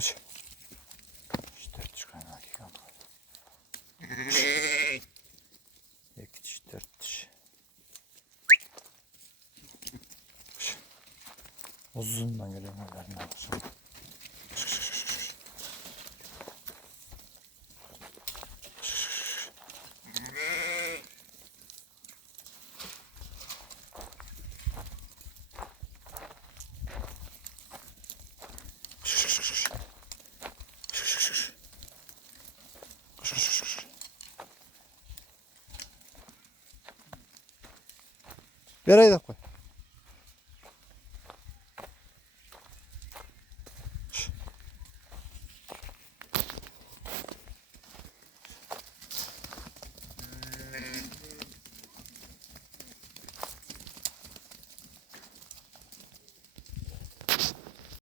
Koş. İşte çıkan hakikat. İki diş, dört diş. Uzundan geliyor haberine. Ver ayda koy.